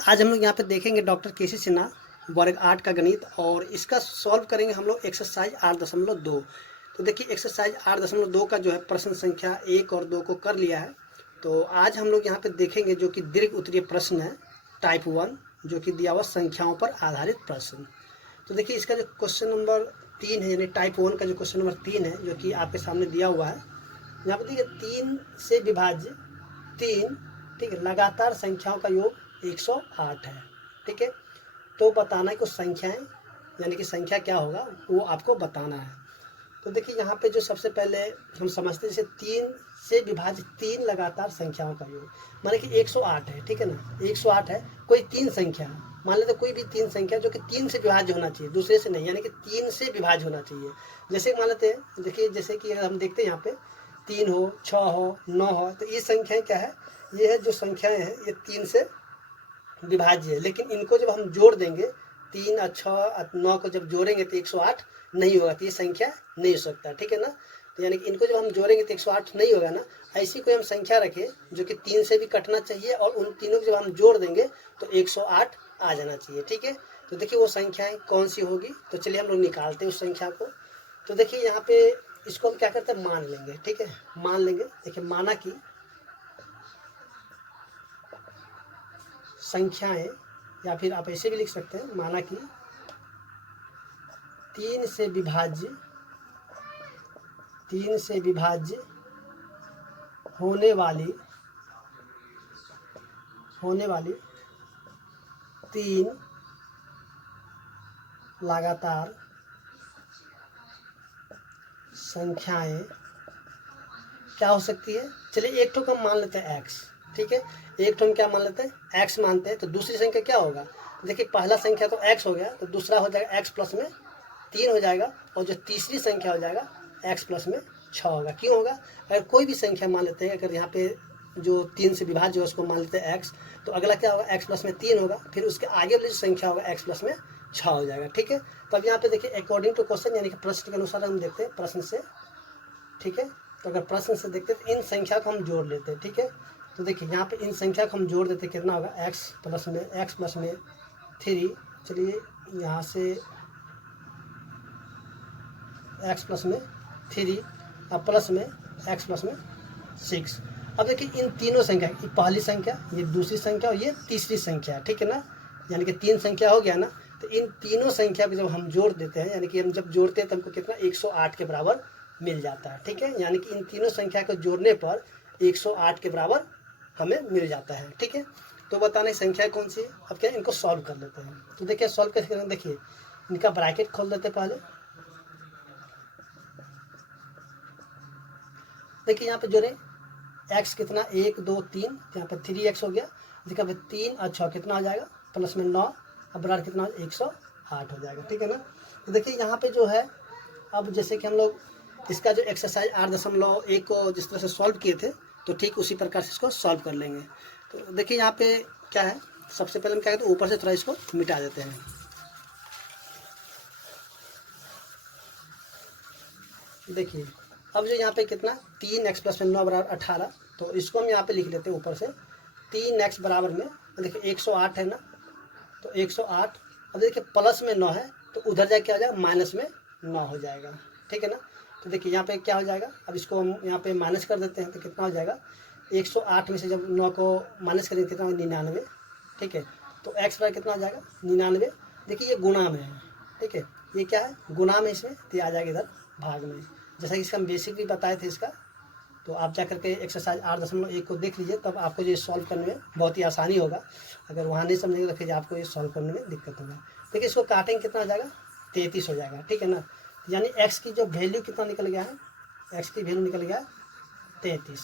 आज हम लोग यहाँ पे देखेंगे डॉक्टर केसी सिन्हा वर्ग 8 का गणित, और इसका सॉल्व करेंगे हम लोग एक्सरसाइज 8.2। तो देखिए एक्सरसाइज 8.2 का जो है प्रश्न संख्या 1 और 2 को कर लिया है। तो आज हम लोग यहाँ पे देखेंगे जो कि दीर्घ उत्तरीय प्रश्न है टाइप 1, जो कि दिया हुआ संख्याओं पर आधारित प्रश्न। तो देखिए इसका जो क्वेश्चन नंबर 3 है, यानी टाइप 1 का जो क्वेश्चन नंबर 3 है, जो कि आपके सामने दिया हुआ है। यहाँ पर देखिए 3 से विभाज्य 3, ठीक है, लगातार संख्याओं का योग 108 है। ठीक है, तो बताना है कुछ संख्याएं, यानी कि संख्या क्या होगा वो आपको बताना है। तो देखिए यहाँ पे जो सबसे पहले हम समझते हैं, जैसे 3 से विभाजित 3 लगातार संख्याओं का योग, माने कि 108 है। ठीक है ना, 108 है, कोई 3 संख्या है, मान लेते कोई भी 3 संख्या जो कि 3 से विभाज्य होना चाहिए, दूसरे से नहीं, यानी कि 3 से विभाज्य होना चाहिए। जैसे मान लेते हैं, देखिए जैसे कि हम देखते हैं यहाँ पे 3 हो, 6 हो, 9 हो, तो ये संख्याएं क्या है, ये है जो संख्याएं हैं ये 3 से विभाज्य है। लेकिन इनको जब हम जोड़ देंगे, 3 और 6 और 9 को जब जोड़ेंगे तो 108 नहीं होगा, तो ये संख्या नहीं हो सकता। ठीक है ना, तो यानी कि इनको जब हम जोड़ेंगे तो 108 नहीं होगा ना। ऐसी कोई हम संख्या रखें जो कि 3 से भी कटना चाहिए, और उन तीनों को जब हम जोड़ देंगे तो 108 आ जाना चाहिए। ठीक है, तो देखिए वो संख्याएं कौन सी होगी, तो चलिए हम लोग निकालते हैं उस संख्या को। तो देखिए यहाँ पे इसको हम क्या करते हैं, मान लेंगे। ठीक है, मान लेंगे। देखिए माना कि संख्याएं, या फिर आप ऐसे भी लिख सकते हैं, माना कि 3 से विभाज्य होने वाली 3 लगातार संख्याएं क्या हो सकती है। चलिए एक ठो हम मान लेते हैं x। ठीक है, एक ठो हम क्या मान लेते हैं, x मानते हैं। तो दूसरी संख्या क्या होगा, देखिए पहला संख्या तो x हो गया, तो दूसरा हो जाएगा x प्लस में 3 हो जाएगा, और जो तीसरी संख्या हो जाएगा x प्लस में 6 होगा। क्यों होगा, अगर कोई भी संख्या मान लेते हैं, अगर यहाँ पे जो 3 से विभाज्य है उसको मान लेते हैं x, तो अगला क्या होगा, x प्लस में 3 होगा, फिर उसके आगे वाली जो संख्या होगा x प्लस में 6 हो जाएगा। ठीक है, तो अब यहाँ पे देखिए अकॉर्डिंग टू क्वेश्चन, यानी कि प्रश्न के अनुसार हम देखते हैं प्रश्न से। ठीक है, तो अगर प्रश्न से देखते हैं तो इन संख्या को हम जोड़ लेते हैं। ठीक है, तो देखिए यहाँ पे इन संख्या को हम जोड़ देते हैं, कितना होगा, x प्लस में 3। चलिए यहाँ से x प्लस में 3 और प्लस में x प्लस में 6। अब देखिए इन तीनों संख्या, ये पहली संख्या, ये दूसरी संख्या और ये तीसरी संख्या। ठीक है ना, यानी कि 3 संख्या हो गया ना। तो इन तीनों संख्या को जब हम जोड़ देते हैं, यानी कि हम जब जोड़ते हैं तो हमको कितना 108 के बराबर मिल जाता है। ठीक है, यानी कि इन तीनों संख्या को जोड़ने पर 108 के बराबर हमें मिल जाता है। ठीक है, तो बताने संख्या कौन सी है। अब क्या इनको सॉल्व कर लेते हैं। तो देखिए सॉल्व कैसे करेंगे, देखिए इनका ब्रैकेट खोल देते पहले। देखिए यहाँ पे जोड़े x कितना 1 2 3, यहाँ पर 3x हो गया। देखिए अब 3 और 6 कितना हो जाएगा, प्लस में 9, अब बराबर कितना 108 हो जाएगा। ठीक है ना, तो देखिए यहाँ पे जो है, अब जैसे कि हम लोग इसका जो एक्सरसाइज 8.1 को जिस तरह से सॉल्व किए थे, तो ठीक उसी प्रकार से इसको सॉल्व कर लेंगे। तो देखिए यहाँ पे क्या है, सबसे पहले हम क्या कहते हैं, ऊपर से थोड़ा इसको मिटा देते हैं। देखिए अब जो यहाँ पे कितना 3x प्लस में 9 बराबर 18, तो इसको हम यहाँ पे लिख लेते हैं ऊपर से 3x बराबर में, देखिए 108 है ना, तो 108। अब देखिए प्लस में 9 है, तो उधर जाके क्या हो जाएगा, माइनस में 9 हो जाएगा। ठीक है ना, तो देखिए यहाँ पे क्या हो जाएगा, अब इसको हम यहाँ पे माइनस कर देते हैं, तो कितना हो जाएगा, 108 में से जब 9 को माइनस करेंगे कितना हो, 99। ठीक है, तो x बराबर कितना हो जाएगा 99। देखिए ये गुणा में है। ठीक है, ये क्या है, गुणा में, इसमें तो ये आ जाएगा इधर भाग में। जैसा कि इसका हम बेसिक भी बताए थे इसका, तो आप जा करके एक्सरसाइज 8.1 को देख लीजिए, तब आपको ये सॉल्व करने में बहुत ही आसानी होगा। अगर वहाँ नहीं समझेंगे तो फिर आपको ये सॉल्व करने में दिक्कत होगा। देखिए इसको काटेंगे कितना हो जाएगा, 33 हो जाएगा। ठीक है ना, यानी x की जो वैल्यू कितना निकल गया है, x की वैल्यू निकल गया 33।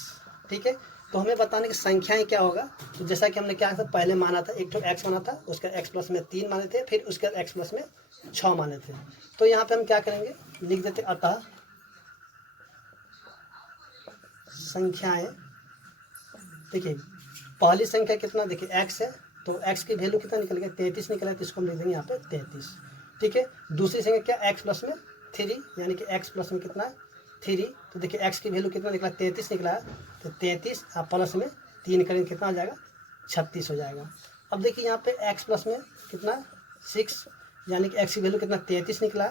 ठीक है, तो हमें बताने की संख्याएं क्या होगा। तो जैसा कि हमने क्या था, पहले माना था, एक तो x माना था, उसका x प्लस में 3 माने थे, फिर उसके x प्लस में 6 माने थे। तो यहाँ पे हम क्या करेंगे, लिख देते अतः संख्याएं। देखिए पहली संख्या कितना, देखिए x है, तो x की वैल्यू कितना निकल गया, 33 निकला है, तो इसको हम लिख देंगे यहाँ पे 33। ठीक है, दूसरी संख्या क्या, x प्लस में 3, यानी कि x प्लस में कितना है 3। तो देखिए x की वैल्यू कितना निकला, 33 निकला है, तो 33 आप प्लस में 3 करेंगे कितना हो जाएगा, 36 हो जाएगा। अब देखिए यहाँ पे x प्लस में कितना 6, यानी कि x की वैल्यू कितना 33 निकला।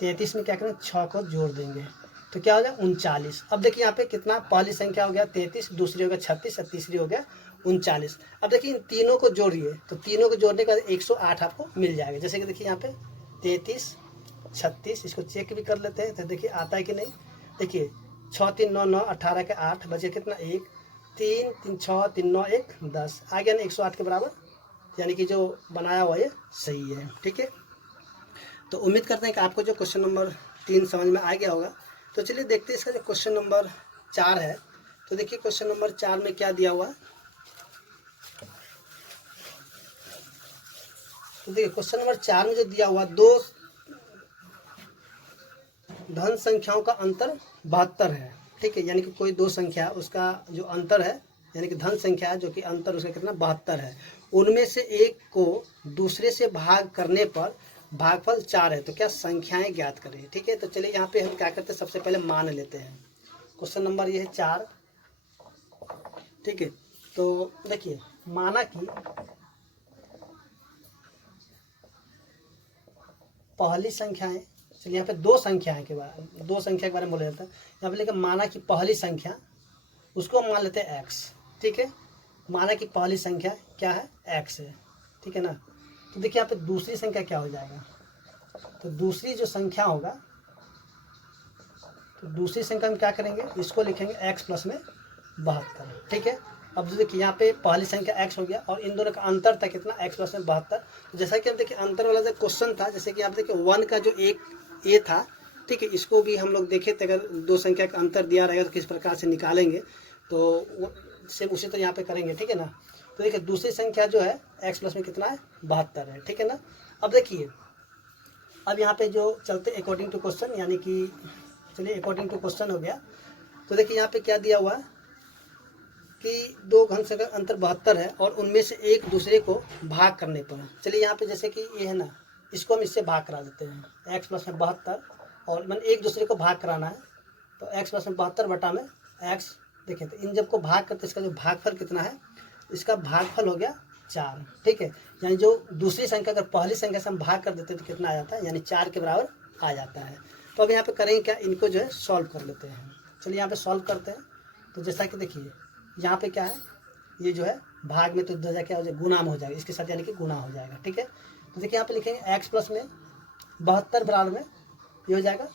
33 में क्या करेंगे 6 को जोड़ देंगे तो क्या हो गया 39। अब देखिए यहाँ पे कितना पहली संख्या हो गया 33, दूसरी हो गया 36 और तीसरी हो गया 39। अब देखिए इन तीनों को जोड़िए तो तीनों को जोड़ने का 108 आपको मिल जाएगा। जैसे कि देखिए यहाँ पे 33 36, इसको चेक भी कर लेते हैं तो देखिए आता है कि नहीं। देखिए 6 3 9 9 18 के 8 बचे कितना 1 3 3 6 3 9 1 10 आ गया ना 108 के बराबर, यानी कि जो बनाया हुआ ये सही है। ठीक है, तो उम्मीद करते हैं कि आपको जो क्वेश्चन नंबर 3 समझ में आ गया होगा। तो चलिए देखते हैं इसका जो क्वेश्चन नंबर 4 है। तो देखिए क्वेश्चन नंबर 4 में क्या दिया हुआ है। तो देखिए क्वेश्चन नंबर 4 में जो दिया हुआ दो धन संख्याओं का अंतर 72 है। ठीक है, यानी कि कोई दो संख्या उसका जो अंतर है, यानी कि धन संख्या है जो कि अंतर उसका कितना 72 है, उनमें से एक को दूसरे से भाग करने पर भागफल 4 है, तो क्या संख्याएं ज्ञात करें। ठीक है, तो चलिए यहाँ पे हम क्या करते हैं, सबसे पहले मान लेते हैं। क्वेश्चन नंबर ये है 4। ठीक है, तो देखिए माना कि पहली संख्याएं, चलिए यहाँ पे दो संख्याएं के बारे में बोला जाता है। यहाँ पे लेकर माना कि पहली संख्या उसको मान लेते हैं x। ठीक है, माना कि पहली संख्या क्या है x है। ठीक है ना, तो देखिए यहाँ पे दूसरी संख्या क्या हो जाएगा। तो दूसरी जो संख्या होगा, तो दूसरी संख्या में क्या करेंगे, इसको लिखेंगे x प्लस में 72। ठीक है, अब जो देखिए यहाँ पे पहली संख्या x हो गया और इन दोनों का अंतर था कितना x प्लस में 72। तो जैसा कि अब देखिए अंतर वाला जो क्वेश्चन था, जैसे कि आप देखिए 1 का जो एक a था, ठीक है, इसको भी हम लोग देखे थे, अगर दो संख्या का अंतर दिया रहेगा तो किस प्रकार से निकालेंगे, तो सेम उसी तरह यहाँ पे करेंगे। ठीक है ना, तो देखिए दूसरी संख्या जो है x प्लस में कितना है 72 है। ठीक है ना, अब देखिए अब यहाँ पे जो चलते अकॉर्डिंग टू क्वेश्चन, यानी कि चलिए अकॉर्डिंग टू क्वेश्चन हो गया। तो देखिए यहाँ पे क्या दिया हुआ है कि दो घन संख्या अंतर 72 है और उनमें से एक दूसरे को भाग करने पर, चलिए यहाँ पे जैसे कि ये है ना, इसको हम इससे भाग करा देते हैं x प्लस में 72, और मैंने एक दूसरे को भाग कराना है तो x प्लस में 72 बटा में x। देखिए तो इन जब को भाग करते इसका जो भागफल कितना है, इसका भागफल हो गया 4। ठीक है, यानी जो दूसरी संख्या अगर पहली संख्या से हम भाग कर देते तो कितना आ जाता है, यानी 4 के बराबर आ जाता है। तो अब यहाँ पे करेंगे क्या, इनको जो है सॉल्व कर लेते हैं। चलिए यहाँ पे सॉल्व करते हैं। तो जैसा कि देखिए यहाँ पे क्या है, ये जो है भाग में तो दर्जा क्या हो जाएगा, गुना में हो जाएगा इसके साथ, यानी कि गुना हो जाएगा। ठीक है, तो देखिए यहाँ पे लिखेंगे x प्लस में 72 बराबर में ये हो जाएगा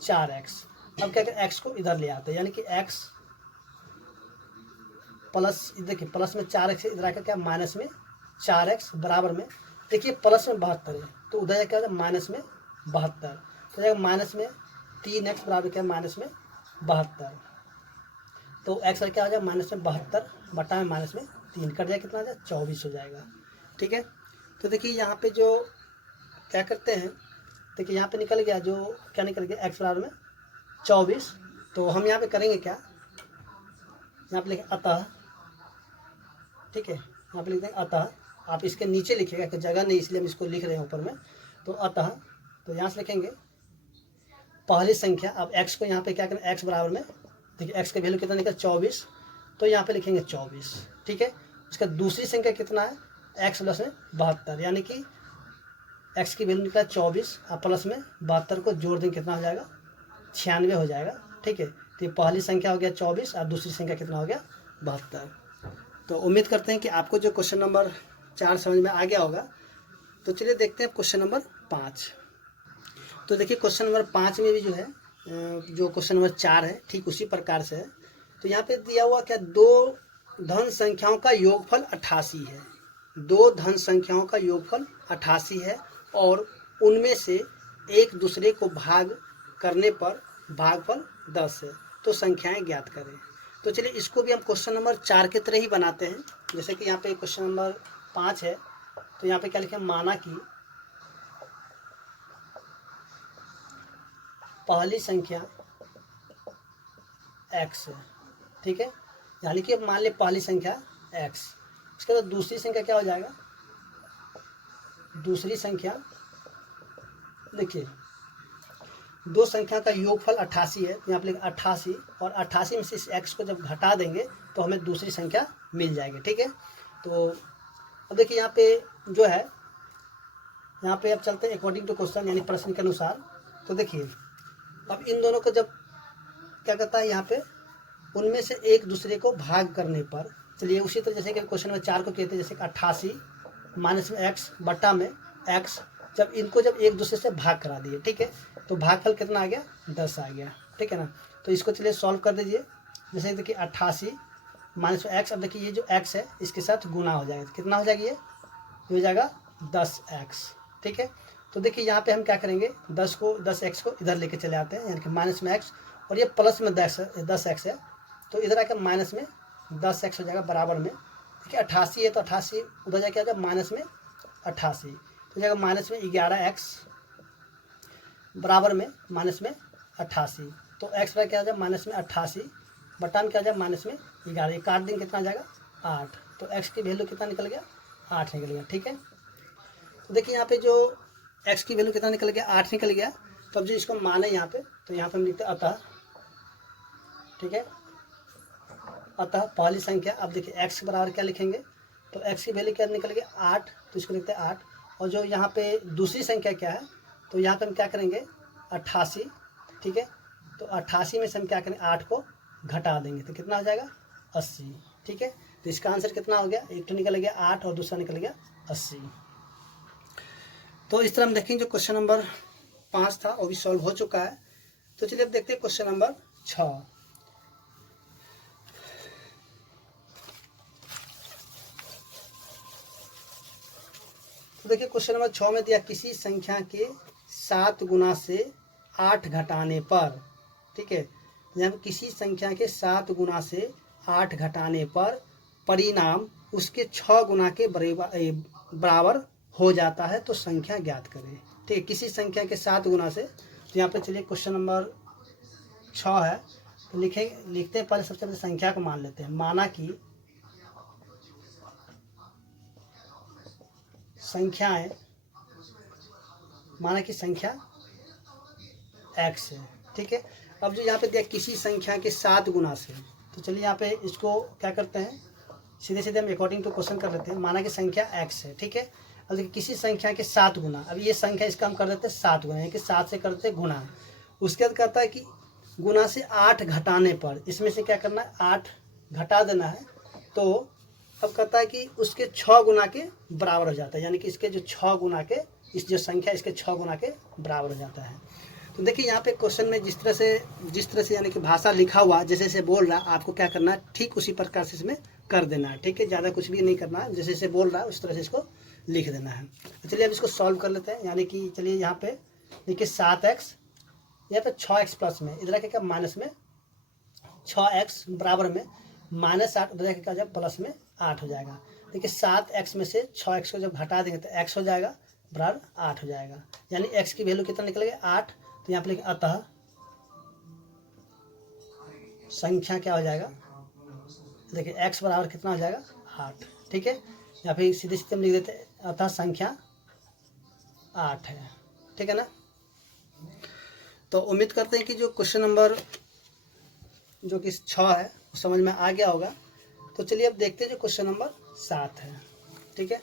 4x। अब क्या करें, x को इधर ले आते हैं, यानी कि x प्लस, देखिए प्लस में 4x इधर आकर क्या माइनस में 4x बराबर में, देखिए प्लस में 72 है तो उधर क्या हो जाएगा माइनस में 72, तो जाएगा माइनस में 3x बराबर क्या माइनस में 72। तो x क्या हो जाएगा माइनस में 72 बटा में माइनस में 3 कट जाएगा, कितना आ जाएगा 24 हो जाएगा। ठीक है, तो देखिए यहाँ पे जो क्या करते हैं, देखिए यहाँ पे निकल गया जो क्या निकल गया x बराबर में 24। तो हम यहाँ पे करेंगे क्या, यहाँ पे लिखें अतः। ठीक है, यहाँ पे लिखते हैं अतः, आप इसके नीचे लिखिएगा कि जगह नहीं इसलिए हम इसको लिख रहे हैं ऊपर में। तो अतः, तो यहाँ से लिखेंगे पहली संख्या, अब x को यहाँ पे क्या करें, x बराबर में, देखिए x का वैल्यू कितना निकला 24, तो यहाँ पे लिखेंगे 24। ठीक है, उसका दूसरी संख्या कितना है x प्लस में 72, यानी कि x की वैल्यू निकला 24 और प्लस में 72 को जोड़ देंगे कितना हो जाएगा 96 हो जाएगा। ठीक है, तो ये पहली संख्या हो गया 24 और दूसरी संख्या कितना हो गया 72। तो उम्मीद करते हैं कि आपको जो क्वेश्चन नंबर 4 समझ में आ गया होगा। तो चलिए देखते हैं क्वेश्चन नंबर 5। तो देखिए क्वेश्चन नंबर 5 में भी जो है जो क्वेश्चन नंबर 4 है ठीक उसी प्रकार से है। तो यहाँ पे दिया हुआ क्या, दो धन संख्याओं का योगफल 88 है। दो धन संख्याओं का योगफल 88 है और उनमें से एक दूसरे को भाग करने पर भागफल 10 है, तो संख्याएं ज्ञात करें। तो चलिए इसको भी हम क्वेश्चन नंबर 4 की तरह ही बनाते हैं। जैसे कि यहाँ पे क्वेश्चन नंबर 5 है, तो यहाँ पे क्या लिखें, माना कि पहली संख्या x है। ठीक है, यानी कि मान ले पहली संख्या x, इसके बाद दूसरी संख्या क्या हो जाएगा, दूसरी संख्या, देखिए दो संख्या का योगफल 88 है, यहाँ पे 88 और 88 में से इस x को जब घटा देंगे तो हमें दूसरी संख्या मिल जाएगी। ठीक है, तो अब देखिए यहाँ पे जो है, यहाँ पे अब चलते हैं अकॉर्डिंग टू क्वेश्चन, यानी प्रश्न के अनुसार। तो देखिए अब इन दोनों को जब क्या करता है, यहाँ पे उनमें से एक दूसरे को भाग करने पर, चलिए उसी तरह जैसे कि क्वेश्चन नंबर 4 को कहते हैं, जैसे 88 माइनस में एक्स बट्टा में एक्स, जब इनको जब एक दूसरे से भाग करा दिए, ठीक है, तो भागफल कितना आ गया, 10 आ गया, ठीक है ना। तो इसको चलिए सॉल्व कर दीजिए। जैसे देखिए 88 माइनस में एक्स, अब देखिए ये जो एक्स है इसके साथ गुना हो जाएगा, कितना हो जाएगा, ये हो जाएगा 10x, ठीक है। तो देखिए यहाँ पे हम क्या करेंगे, 10x को इधर लेके चले आते हैं, यानी कि माइनस में x, और ये प्लस में 10x है, तो इधर आकर माइनस में 10x हो जाएगा बराबर में। देखिए 88 है तो 88 उधर जाके आ जाएगा माइनस में 88, तो जाएगा माइनस में 11x बराबर में माइनस में 88। तो x पर क्या आ जाएगा माइनस में 88 बटा में क्या आ जाएगा माइनस में 11, काट देंगे कितना आ जाएगा 8, तो x की वैल्यू कितना निकल गया, 8 निकल गया, ठीक है। तो देखिए यहाँ पे जो x की वैल्यू कितना निकल गया, 8 निकल गया। तो अब जो इसको माने यहाँ पे, तो यहाँ पे हम लिखते हैं अतः, ठीक है, अतः पहली संख्या। अब देखिए x के बराबर क्या लिखेंगे, तो x की वैल्यू क्या निकल गया 8, तो इसको लिखते हैं 8। और जो यहाँ पे दूसरी संख्या क्या है, तो यहाँ पे हम क्या करेंगे 88, ठीक है, तो 88 में से हम क्या करेंगे 8 को घटा देंगे, तो कितना हो जाएगा 80, ठीक है। तो इसका आंसर कितना हो गया, एक तो निकल गया 8 और दूसरा निकल गया 80। तो इस तरह हम देखेंगे जो क्वेश्चन नंबर 5 था वो भी सॉल्व हो चुका है। तो चलिए अब देखते हैं क्वेश्चन नंबर 6। तो देखिए क्वेश्चन नंबर 6 में दिया किसी संख्या के 7 गुना से 8 घटाने पर, ठीक है, जब किसी संख्या के 7 गुना से 8 घटाने पर परिणाम उसके 6 गुना के बराबर हो जाता है तो संख्या ज्ञात करें, ठीक है। किसी संख्या के 7 गुना से, तो यहाँ पे चलिए क्वेश्चन नंबर 6 है, तो लिखते हैं पहले सबसे पहले संख्या को मान लेते हैं। माना कि संख्याएं, माना कि संख्या x है, ठीक है। अब जो यहाँ पे दिया किसी संख्या के 7 गुना से, तो चलिए यहाँ पे इसको क्या करते हैं, सीधे सीधे हम अकॉर्डिंग टू क्वेश्चन कर लेते हैं। माना कि संख्या x है, ठीक है। अब देखिए किसी संख्या के 7 गुना, अब ये संख्या इसका हम कर देते हैं 7 गुना, यानी कि 7 से करते हैं गुना। उसके बाद कहता है कि गुना से 8 घटाने पर, इसमें से क्या करना है 8 घटा देना है, तो अब कहता है कि उसके 6 गुना के बराबर हो जाता है, यानी कि इसके जो 6 गुना के, इस जो संख्या इसके 6 गुना के बराबर हो जाता है। तो देखिए यहाँ पे क्वेश्चन में जिस तरह से यानी कि भाषा लिखा हुआ जैसे जैसे बोल रहा है, आपको क्या करना है ठीक उसी प्रकार से इसमें कर देना है, ठीक है। ज़्यादा कुछ भी नहीं करना है, जैसे जैसे बोल रहा है उस तरह से इसको लिख देना है। तो चलिए अब इसको सॉल्व कर लेते हैं। यानी कि चलिए यहाँ पे देखिए 7x, यहाँ पे 6x प्लस में, इधर के क्या माइनस में 6x बराबर में -8, उधर के क्या जाए प्लस में 8 हो जाएगा। देखिए 7x में से 6x को जब घटा देंगे तो x हो जाएगा बराबर 8 हो जाएगा, यानी x की वैल्यू कितना निकलेगा 8। तो यहाँ पे लिखे अतः संख्या क्या हो जाएगा, देखिए x बराबर कितना हो जाएगा 8, ठीक है। या फिर सीधे सीधे हम लिख देते हैं अतः संख्या 8 है, ठीक है ना। तो उम्मीद करते हैं कि जो क्वेश्चन नंबर जो कि 6 है वो समझ में आ गया होगा। तो चलिए अब देखते हैं जो क्वेश्चन नंबर 7 है, ठीक है।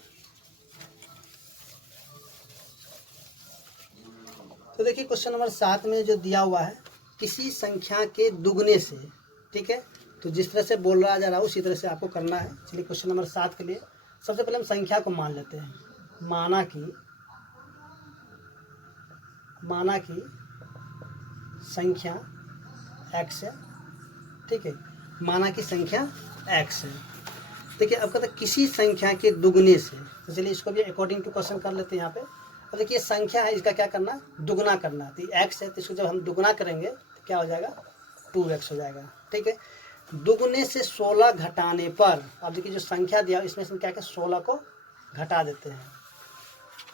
तो देखिए क्वेश्चन नंबर 7 में जो दिया हुआ है किसी संख्या के दुगने से, ठीक है। तो जिस तरह से बोल रहा जा रहा है उसी तरह से आपको करना है। चलिए क्वेश्चन नंबर 7 के लिए सबसे पहले हम संख्या को मान लेते हैं। माना कि संख्या x है, ठीक है। माना कि संख्या x है, देखिए अब कहते हैं किसी संख्या के दुगने से, तो चलिए इसको भी अकॉर्डिंग टू क्वेश्चन कर लेते हैं यहाँ पे। अब देखिए संख्या है, इसका क्या करना है दुगना करना है। तो x है तो इसको जब हम दुगना करेंगे तो क्या हो जाएगा 2x हो जाएगा, ठीक है। दुगने से 16 घटाने पर, अब देखिए जो संख्या दिया इसमें से क्या क्या 16 को घटा देते हैं,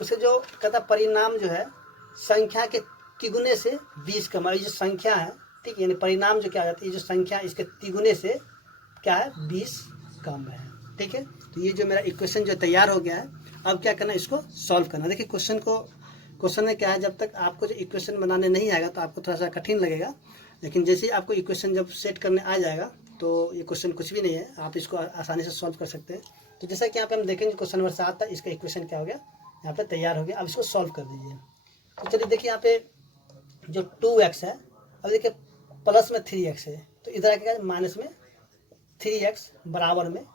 उससे जो कहता परिणाम जो है संख्या के तिगुने से 20 कम, ये जो संख्या है, ठीक है, यानी परिणाम जो क्या हो जाता है, ये जो संख्या इसके तिगुने से क्या है 20 कम है, ठीक है। तो ये जो मेरा इक्वेशन जो तैयार हो गया है, अब क्या करना है इसको सॉल्व करना। देखिए क्वेश्चन में क्या है, जब तक आपको जो इक्वेशन बनाने नहीं आएगा तो आपको थोड़ा सा कठिन लगेगा, लेकिन जैसे ही आपको इक्वेशन जब सेट करने आ जाएगा तो ये क्वेश्चन कुछ भी नहीं है, आप इसको आसानी से सॉल्व कर सकते हैं। तो जैसा कि यहाँ पे हम देखेंगे क्वेश्चन नंबर 7 था, इसका इक्वेशन क्या हो गया यहाँ पे तैयार हो गया। अब इसको सॉल्व कर दीजिए। तो चलिए देखिए यहाँ पे जो 2x है, अब देखिए प्लस में 3x है, तो इधर आके माइनस में 3x बराबर में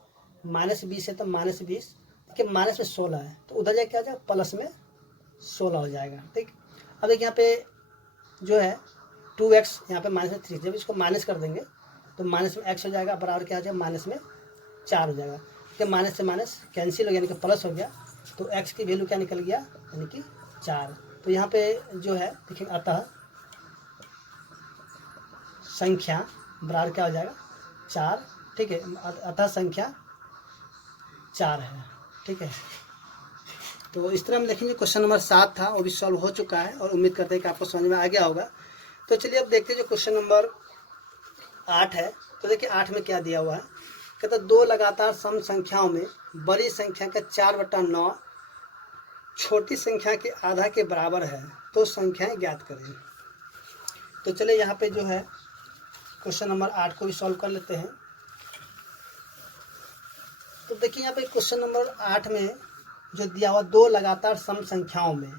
-20 है, तो -20 देखिए माइनस में 16 है, तो उधर जाके क्या हो जाएगा प्लस में 16 हो जाएगा। ठीक, अब देखिए यहाँ पे जो है 2x यहाँ पे माइनस में 3, जब इसको माइनस कर देंगे तो माइनस में x हो जाएगा, बराबर क्या हो जाएगा माइनस में 4 हो जाएगा। ठीक, माइनस से माइनस कैंसिल हो गया, यानी कि प्लस हो गया, तो x की वैल्यू क्या निकल गया यानी कि 4। तो यहाँ पे जो है देखिए अतः संख्या बराबर क्या हो जाएगा 4। ठीक है, अतः संख्या 4 है। ठीक है, तो इस तरह हम लिखेंगे। क्वेश्चन नंबर 7 था, वो भी सॉल्व हो चुका है और उम्मीद करते हैं कि आपको समझ में आ गया होगा। तो चलिए अब देखते हैं जो क्वेश्चन नंबर 8 है। तो देखिए 8 में क्या दिया हुआ है, कहता है 2 लगातार सम संख्याओं में बड़ी संख्या का 4/9 छोटी संख्या के आधा के बराबर है, तो संख्याएं ज्ञात करें। तो चलिए यहाँ पे जो है क्वेश्चन नंबर 8 को भी सॉल्व कर लेते हैं। तो देखिए यहाँ पे क्वेश्चन नंबर 8 में जो दिया हुआ 2 लगातार सम संख्याओं में,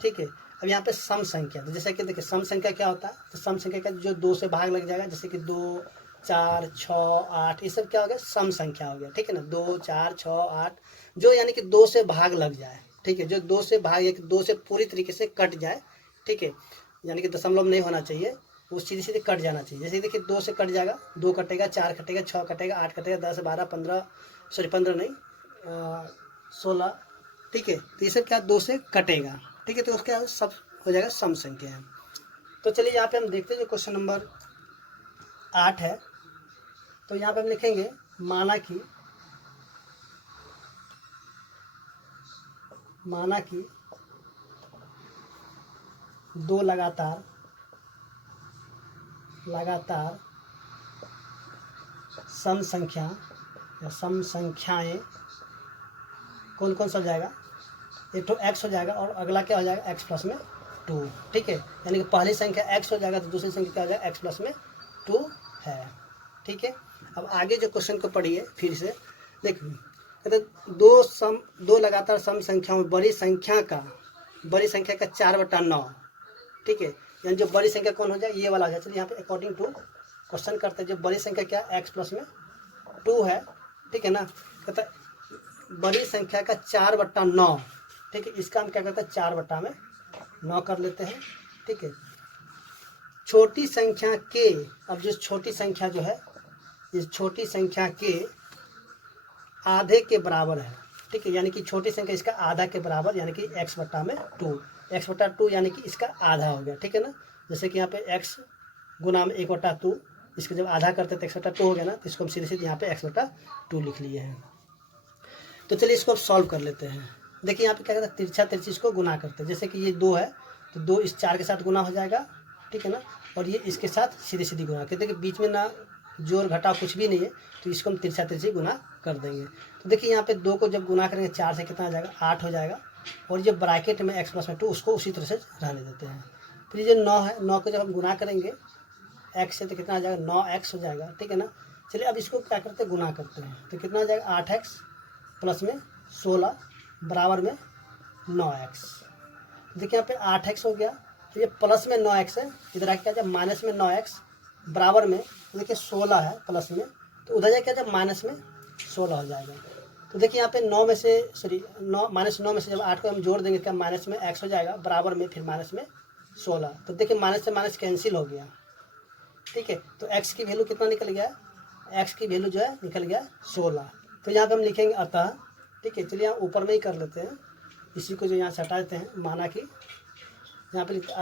ठीक है। अब यहाँ पे सम संख्या, तो जैसे कि देखिए सम संख्या क्या होता है, तो सम संख्या का जो 2 से भाग लग जाएगा, जैसे कि 2, 4, 6, 8, ये सब क्या हो गया सम संख्या हो गया। ठीक है ना, 2, 4, 6, 8 जो यानी कि 2 से भाग लग जाए। ठीक है, जो 2 से भाग या 2 से पूरी तरीके से कट जाए। ठीक है, यानी कि दशमलव नहीं होना चाहिए, वो सीधे सीधे कट जाना चाहिए। जैसे देखिए 2 से कट जाएगा, 2 कटेगा, 4 कटेगा, 6 कटेगा, 8 कटेगा, 10, 12, 15, सॉरी 15 नहीं 16। ठीक है, तो ये सब क्या 2 से कटेगा। ठीक है, तो उसका सब हो जाएगा सम संख्या है। तो चलिए यहाँ पे हम देखते हैं जो क्वेश्चन नंबर 8 है। तो यहाँ पे हम लिखेंगे माना कि 2 लगातार सम संख्या या सम संख्याएं कौन कौन सा हो जाएगा, एक तो x हो जाएगा और अगला क्या हो जाएगा x प्लस में 2। ठीक है, यानी कि पहली संख्या x हो जाएगा तो दूसरी संख्या क्या हो जाएगा x प्लस में 2 है। ठीक है, अब आगे जो क्वेश्चन को पढ़िए फिर से देखिए, कहते 2 लगातार सम संख्याओं में बड़ी संख्या का 4/9। ठीक है, यानी जो बड़ी संख्या कौन हो जाए ये वाला हो जाए। चलिए यहाँ पे अकॉर्डिंग टू क्वेश्चन करते हैं, जो बड़ी संख्या क्या x प्लस में 2 है। ठीक है ना, कहता बड़ी संख्या का 4/9। ठीक है, इसका हम क्या करते हैं 4/9 कर लेते हैं। ठीक है, छोटी संख्या के, अब जो छोटी संख्या जो है इस छोटी संख्या के आधे के बराबर है। ठीक है, यानी कि छोटी संख्या इसका आधा के बराबर, यानी कि x/2 x/2 यानी कि इसका आधा हो गया। ठीक है ना, जैसे कि यहाँ पे x गुना में 1/2, इसको जब आधा करते तो x/2 हो गया ना, तो इसको हम सीधे सीधे यहाँ पे x/2 लिख लिए हैं। तो चलिए इसको अब सॉल्व कर लेते हैं। देखिए यहाँ पे क्या करते हैं तिरछा तिरछी इसको गुना करते हैं। जैसे कि ये 2 है तो 2 इस 4 के साथ गुना हो जाएगा। ठीक है ना, और ये इसके साथ सीधे सीधी गुना करते, देखिए बीच में ना जोड़ घटाव कुछ भी नहीं है, तो इसको हम तिरछा तिरछी गुना कर देंगे। तो देखिए यहाँ पे 2 को जब गुना करेंगे 4 से कितना आ जाएगा 8 हो जाएगा, और ये ब्रैकेट में x प्लस में 2 उसको उसी तरह से रहने देते हैं। फिर ये 9 है, 9 को जब हम गुना करेंगे x से तो कितना आ जाएगा 9x हो जाएगा। ठीक है ना, चलिए अब इसको क्या करते हैं गुना करते हैं, तो कितना आ जाएगा 8x प्लस में 16 बराबर में 9x। देखिए यहाँ पे 8x हो गया, तो ये प्लस में 9x है, इधर आके क्या जाए माइनस में 9x बराबर में, तो देखिए 16 है प्लस में, तो उधर जाके क्या जाए माइनस में 16 हो जाएगा। तो देखिए यहाँ पे 9 में से -9 में से जब 8 को हम जोड़ देंगे क्या माइनस में x हो जाएगा बराबर में फिर माइनस में 16। तो देखिए माइनस से माइनस कैंसिल हो गया। ठीक है, तो x की वैल्यू कितना निकल गया, x की वैल्यू जो है निकल गया 16। तो यहाँ पे हम लिखेंगे अतः। ठीक है, चलिए यहाँ ऊपर में ही कर लेते हैं, इसी को जो यहाँ से हटा देते हैं, माना कि यहाँ पे लिखते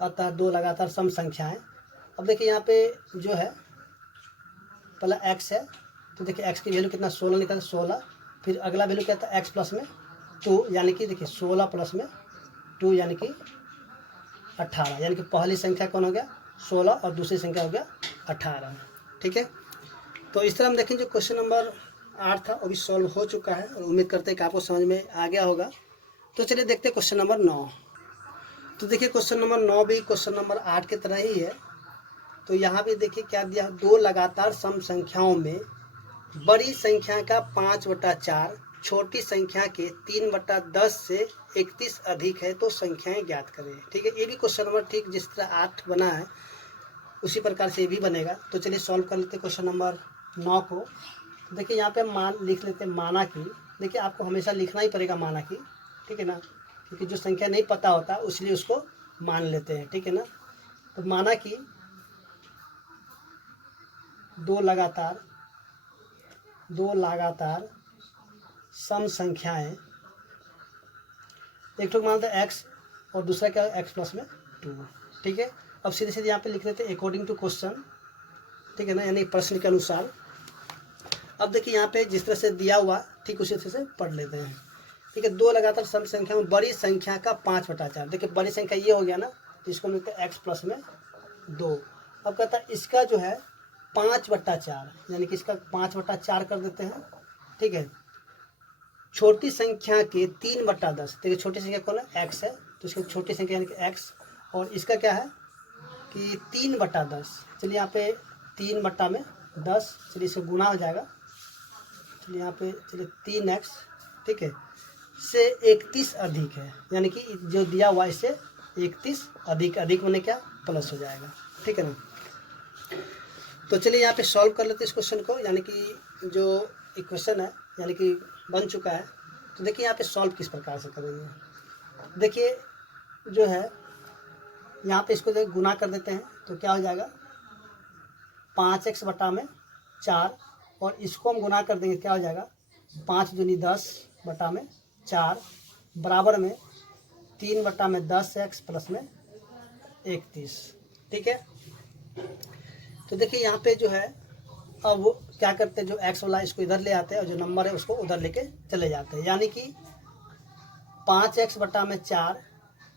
अतः 2 लगातार सम संख्याएं। अब देखिए यहाँ पे जो है पहला x है, तो देखिए x की वैल्यू कितना 16 निकल 16, फिर अगला वैल्यू क्या था x प्लस में 2, यानी कि देखिए 16 प्लस में 2 यानी कि 18, यानी कि पहली संख्या कौन हो गया 16 और दूसरी संख्या हो गया 18। ठीक है, तो इस तरह हम देखें जो क्वेश्चन नंबर 8 था वो भी सॉल्व हो चुका है और उम्मीद करते हैं कि आपको समझ में आ गया होगा। तो चलिए देखते हैं क्वेश्चन नंबर 9। तो देखिए क्वेश्चन नंबर 9 भी क्वेश्चन नंबर 8 की तरह ही है। तो यहाँ पे देखिए क्या दिया, दो लगातार सम संख्याओं में बड़ी संख्या का 5/4 छोटी संख्या के 3/10 से 31 अधिक है तो संख्याएं ज्ञात करें। ठीक है, ये भी क्वेश्चन नंबर ठीक जिस तरह 8 बना है उसी प्रकार से ये भी बनेगा। तो चलिए सॉल्व कर लेते हैं क्वेश्चन नंबर 9 को। देखिए यहाँ पे मान लिख लेते हैं माना कि, देखिए आपको हमेशा लिखना ही पड़ेगा माना कि, ठीक है ना, क्योंकि जो संख्या नहीं पता होता इसलिए उसको मान लेते हैं, ठीक है ना। तो माना कि दो लगातार सम संख्याएं, एक तो मानते हैं x और दूसरा क्या है x प्लस में 2, ठीक है। अब सीधे सीधे यहाँ पे लिख लेते हैं अकॉर्डिंग टू क्वेश्चन, ठीक है ना, यानी प्रश्न के अनुसार। अब देखिए यहाँ पे जिस तरह से दिया हुआ ठीक उसी तरह से पढ़ लेते हैं, ठीक है। दो लगातार सम संख्या में बड़ी संख्या का 5/4, देखिए बड़ी संख्या ये हो गया ना, तो इसको हम लिखते हैं x प्लस में 2। अब कहता है इसका जो है 5/4, यानी कि इसका 5/4 कर देते हैं, ठीक है। छोटी संख्या के 3/10, देखिए छोटी संख्या कौन है, x है, तो इसकी छोटी संख्या यानी कि x, और इसका क्या है कि 3/10। चलिए यहाँ पे 3/10, चलिए इससे गुना हो जाएगा, चलिए यहाँ पे चलिए 3x, ठीक है, से 31 अधिक है, यानी कि जो दिया हुआ इससे 31 अधिक, अधिक होने क्या प्लस हो जाएगा, ठीक है ना। तो चलिए यहाँ पे सॉल्व कर लेते हैं इस क्वेश्चन को, यानी कि जो इक्वेशन है यानी कि बन चुका है। तो देखिए यहाँ पे सॉल्व किस प्रकार से करेंगे। देखिए जो है यहाँ पे इसको गुना कर देते हैं तो क्या हो जाएगा 5x बटा में 4, और इसको हम गुना कर देंगे क्या हो जाएगा 5 दूनी 10 बटा में 4 बराबर में 3/10x प्लस में 31, ठीक है। तो देखिए यहाँ पे जो है अब वो क्या करते हैं, जो x वाला इसको इधर ले आते हैं और जो नंबर है उसको उधर लेके चले जाते हैं, यानी कि 5x बटा में 4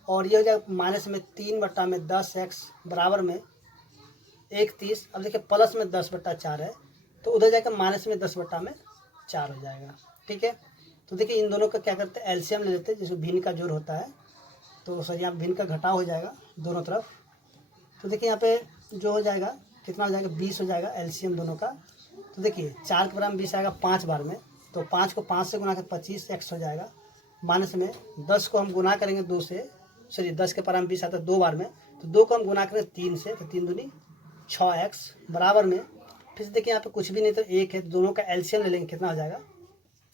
और ये हो जाएगा माइनस में 3/10x बराबर में 31। अब देखिए प्लस में 10/4 है तो उधर जाकर माइनस में 10/4 हो जाएगा, ठीक है। तो देखिए इन दोनों का क्या करते हैं एलसीएम ले लेते हैं, जिसको भिन्न का जोड़ होता है, तो सर यहाँ भिन्न का घटाव हो जाएगा दोनों तरफ। तो देखिए यहाँ पे जो हो जाएगा कितना हो जाएगा 20 हो जाएगा एलसीएम दोनों का। तो देखिए 4 के बराबर 20 आएगा 5 बार में, तो 5 को 5 से गुना कर 25x हो जाएगा, माइनस में 10 को हम गुना करेंगे 2 से, सॉरी 10 के बराबर 20 आता है 2 बार में, तो 2 को हम गुना करेंगे 3 से, तो 3 दूनी 6x बराबर में, फिर से देखिए यहाँ पे कुछ भी नहीं तो 1 है, दोनों का एलसीएम ले लेंगे कितना हो जाएगा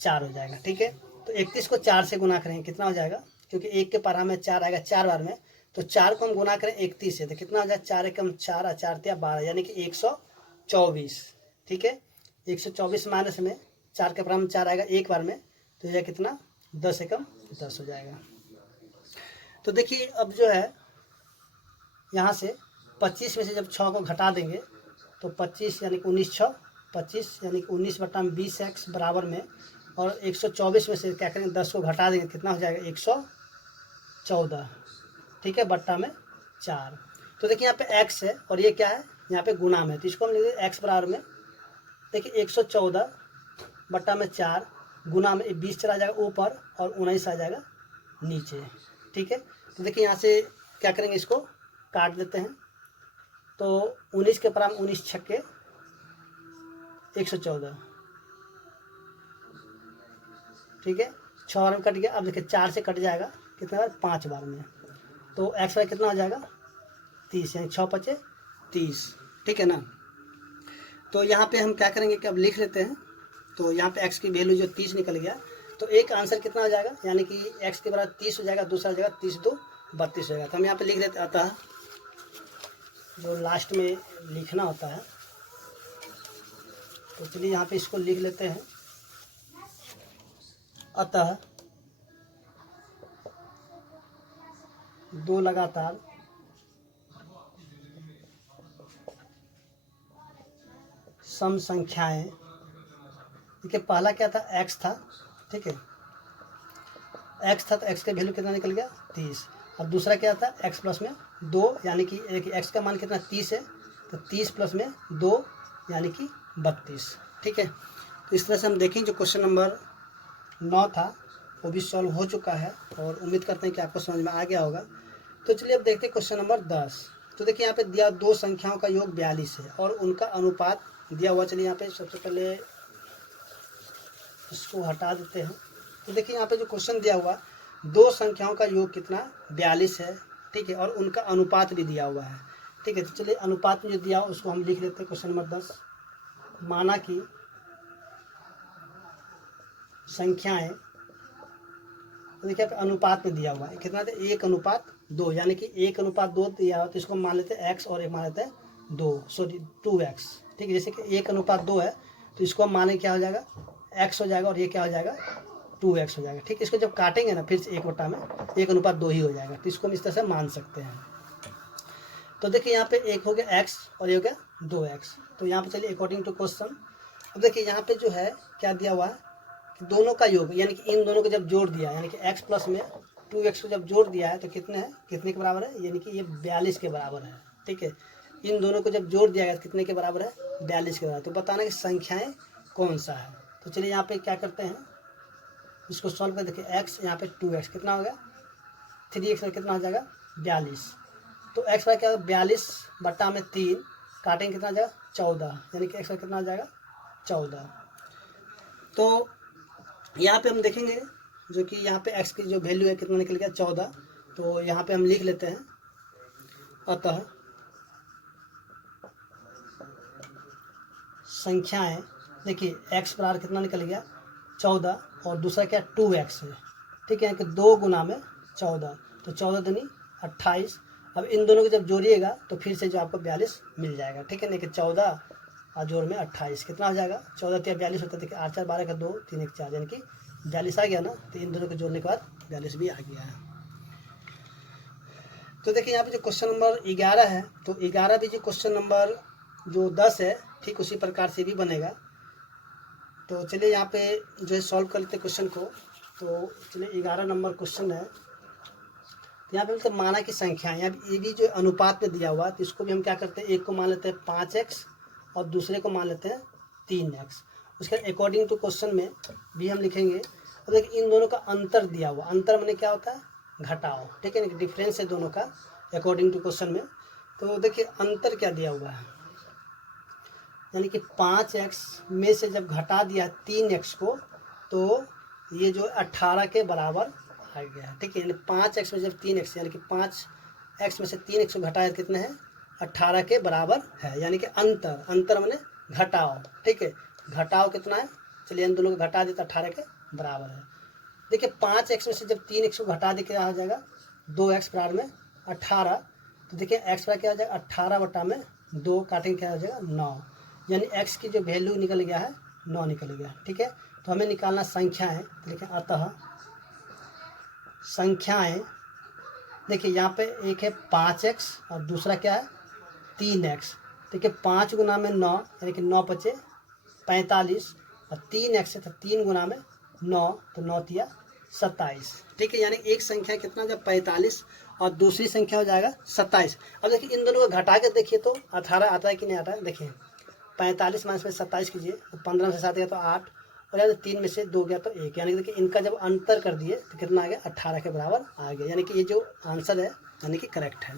4 हो जाएगा, ठीक है। तो 31 को 4 से गुना करेंगे कितना हो जाएगा, क्योंकि 1 के पारा में 4 आएगा 4 बार में, तो 4 को हम गुना करें 31 से तो कितना हो जाएगा 4 एकम 4 और 4 तिया 12, यानी कि 124, ठीक है। 124 माइनस में 4 के पारा में 4 आएगा 1 बार में, तो यह कितना 10 एकम 10 हो जाएगा। तो देखिए अब जो है यहाँ से 25 में से जब 6 को घटा देंगे तो 25 यानी कि 19 6 25 यानी कि 19/20x बराबर में, और 124 में से क्या करेंगे 10 को घटा देंगे कितना हो जाएगा 114, ठीक है, बट्टा में 4। तो देखिए यहाँ पे x है और ये क्या है यहाँ पे गुना में, तो इसको हम लिखेंगे x बराबर में, देखिए 114 बट्टा में 4 गुना में 20 चला जाएगा ऊपर और 19 आ जाएगा नीचे, ठीक है। तो देखिए यहाँ से क्या करेंगे इसको काट देते हैं, तो 19 के बराबर 19 छक्के 114, ठीक है, 6 बार में कट गया। अब देखिए 4 से कट जाएगा कितना बार 5 बार में, तो x वाला कितना हो जाएगा 30, यानी 6 × 5 = 30, ठीक है ना। तो यहाँ पे हम क्या करेंगे कि अब लिख लेते हैं, तो यहाँ पे x की वैल्यू जो 30 निकल गया, तो एक आंसर कितना हो जाएगा, यानी कि x के बराबर 30 हो जाएगा, दूसरा हो जाएगा 30 2 32 हो जाएगा। तो हम यहाँ पे लिख लेते, अतः जो लास्ट में लिखना होता है, तो चलिए यहाँ पे इसको लिख लेते हैं, अतः दो लगातार सम संख्याएं, देखिए पहला क्या था x था, ठीक है, x था तो x का वैल्यू कितना निकल गया 30, अब दूसरा क्या था x प्लस में 2, यानी कि x का मान कितना 30 है, तो 30 प्लस में 2 यानी कि 32, ठीक है। तो इस तरह से हम देखें जो क्वेश्चन नंबर 9 था वो भी सॉल्व हो चुका है, और उम्मीद करते हैं कि आपको समझ में आ गया होगा। तो चलिए अब देखते हैं क्वेश्चन नंबर 10। तो देखिए यहाँ पे दिया दो संख्याओं का योग 42 है और उनका अनुपात दिया हुआ। चलिए यहाँ पे सबसे पहले इसको हटा देते हैं। तो देखिए यहाँ पे जो क्वेश्चन दिया हुआ, दो संख्याओं का योग कितना 42 है, ठीक है, और उनका अनुपात भी दिया हुआ है, ठीक है। तो चलिए अनुपात में जो दिया हुआ उसको हम लिख लेते हैं। क्वेश्चन नंबर 10, माना कि संख्याएं, तो देखिए अनुपात में दिया हुआ है कितना था 1:2, यानी कि 1:2 दिया हुआ, तो इसको मान लेते हैं x और एक मान लेते हैं 2x, ठीक है। जैसे कि 1:2 है तो इसको हम माने क्या हो जाएगा x हो जाएगा और ये क्या हो जाएगा 2x हो जाएगा, ठीक है। इसको जब काटेंगे ना फिर से 1 में 1:2 ही हो जाएगा, तो इसको हम इस तरह से मान सकते हैं। तो देखिए यहाँ पे एक हो गया x और ये हो गया 2x। तो यहाँ पे चलिए अकॉर्डिंग टू क्वेश्चन, अब देखिए यहाँ पे जो है क्या दिया हुआ है कि दोनों का योग, यानी कि इन दोनों को जब जोड़ दिया, यानी कि x प्लस में 2x को जब जोड़ दिया है तो कितने है, कितने के बराबर है, यानी कि ये 42 के बराबर है, ठीक है। इन दोनों को जब जोड़ दिया गया तो कितने के बराबर है, 42 के बराबर। तो बताना कि संख्याएं कौन सा है। तो चलिए यहाँ पे क्या करते हैं, इसको सॉल्व कर। देखिए x यहाँ पे 2x कितना हो गया 3x में कितना हो जाएगा 42। तो x का क्या 42/3 काटेंगे कितना आ जाएगा 14, यानी कि x का कितना आ जाएगा 14। तो यहाँ पे हम देखेंगे जो कि यहाँ पे x की जो वैल्यू है कितना निकल गया 14। तो यहाँ पे हम लिख लेते हैं, अतः संख्याएं, देखिए x बराबर कितना निकल गया 14 और दूसरा क्या 2x है, ठीक है, कि 2 गुना में 14, तो 14 दूनी 28। अब इन दोनों को जब जोड़िएगा तो फिर से जो आपको 42 मिल जाएगा, ठीक है ना, कि 14 और जोड़ में 28 कितना हो जाएगा 14 × 42 होता है। देखिए 8 × 4 = 12 का 2 3 × 4 यानी कि 42 आ गया ना। तो इन दोनों को जोड़ने के बाद 42 भी आ गया है। तो देखिए यहाँ पे जो क्वेश्चन नंबर 11 है, तो 11 भी जो क्वेश्चन नंबर जो 10 है ठीक उसी प्रकार से भी बनेगा। तो चलिए यहाँ पे जो है सॉल्व कर लेते क्वेश्चन को। तो चलिए 11 नंबर क्वेश्चन है। तो यहाँ पे मतलब माना की संख्या, यहाँ ये भी जो अनुपात में दिया हुआ, तो इसको भी हम क्या करते हैं, एक को मान लेते हैं 5x और दूसरे को मान लेते हैं 3x। उसके अकॉर्डिंग टू क्वेश्चन में भी हम लिखेंगे। और देखिए इन दोनों का अंतर दिया हुआ, अंतर मैंने क्या होता है घटाओ, ठीक है ना, डिफरेंस है दोनों का अकॉर्डिंग टू क्वेश्चन में। तो देखिए अंतर क्या दिया हुआ है, यानी कि 5x में से जब घटा दिया 3x को तो ये जो 18 के बराबर आ गया, ठीक है। यानी 5x में जब 3x, यानी कि 5x में से 3x को घटाया कितने हैं 18 के बराबर है, यानी कि अंतर, अंतर मैंने घटाओ, ठीक है। घटाओ कितना है, चलिए इन दोनों को घटा देते 18 के बराबर है। देखिए 5x में से जब 3x को घटा दे क्या हो जाएगा 2x बराबर में 18। तो देखिए x बराबर क्या हो जाएगा 18/2 काटेंगे क्या हो जाएगा 9, यानी x की जो वैल्यू निकल गया है 9 निकल गया, ठीक है। तो हमें निकालना संख्या है, तो देखिए अतः संख्याएं, देखिए यहाँ पे एक है 5x और दूसरा क्या है 3x। देखिए 5 गुना में 9 यानी कि 9 × 5 = 45 और 3x है तो 3 गुना में 9 तो 9 × 3 = 27, ठीक है। यानी एक संख्या कितना जब 45 और दूसरी संख्या हो जाएगा 27। अब देखिए इन दोनों को घटा के देखिए तो 18 आता है कि नहीं आता है। देखिए 45 - में 27 कीजिए तो 15 में से 7 गया तो 8 और यानी 3 में से 2 गया तो 1, यानी कि देखिए इनका जब अंतर कर दिए तो कितना आ गया 18 के बराबर आ गया, यानी कि ये जो आंसर है यानी कि करेक्ट है।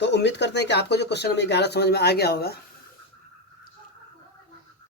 तो उम्मीद करते हैं कि आपको जो क्वेश्चन नंबर 11 समझ में आ गया होगा।